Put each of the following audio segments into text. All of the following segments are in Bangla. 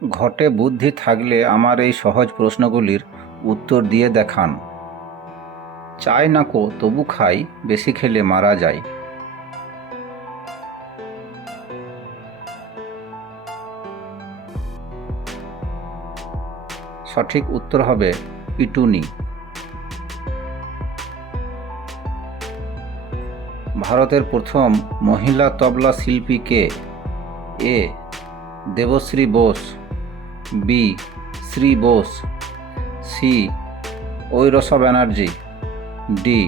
ঘটে বুদ্ধি থাকলে আমার এই সহজ প্রশ্নগুলির উত্তর দিয়ে দেখান। চাই নাকো তবু খাই, বেশি খেলে মারা যায়। সঠিক উত্তর হবে পিটুনি। ভারতের প্রথম মহিলা তবলা শিল্পী কে? A Debashree Bose, B Shri Bose, C ঐরসা ব্যানার্জি, ডি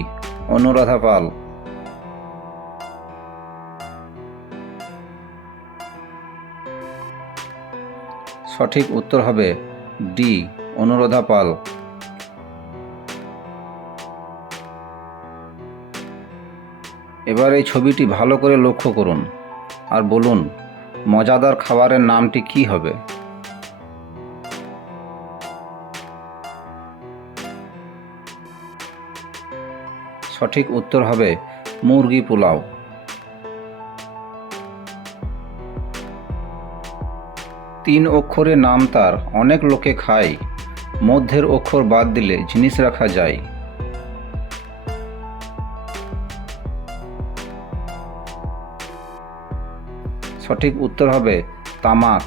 অনুরাধা পাল। সঠিক উত্তর হবে ডি অনুরাধা পাল। এবার এই ছবিটি ভালো করে লক্ষ্য করুন আর বলুন মজাদার খাবারের নামটি কি হবে? সঠিক উত্তর হবে মুরগি পোলাও। তিন অক্ষরের নাম তার অনেক লোকে খায়, মধ্যের অক্ষর বাদ দিলে জিনিস রাখা যায়। সঠিক উত্তর হবে তামাক।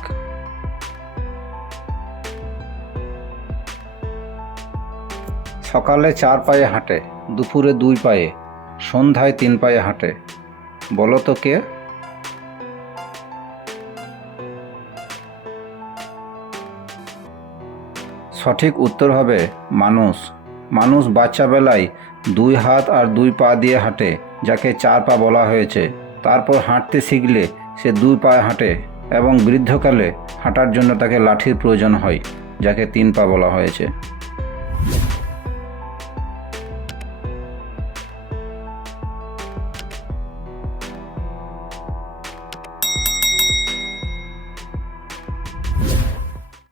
সকালে 4 পায়ে হাঁটে, দুপুরে 2 পায়ে, সন্ধ্যায় 3 পায়ে হাঁটে, বলো তো কে? সঠিক উত্তর হবে মানুষ। মানুষ বাচ্চাবেলায় 2 হাত আর 2 পা দিয়ে হাঁটে, যাকে 4 পা বলা হয়েছে। তারপর হাঁটতে শিখলে সে 2 পায়ে হাঁটে এবং বৃদ্ধকালে হাঁটার জন্য তাকে লাঠির প্রয়োজন হয়, যাকে 3 পা বলা হয়েছে।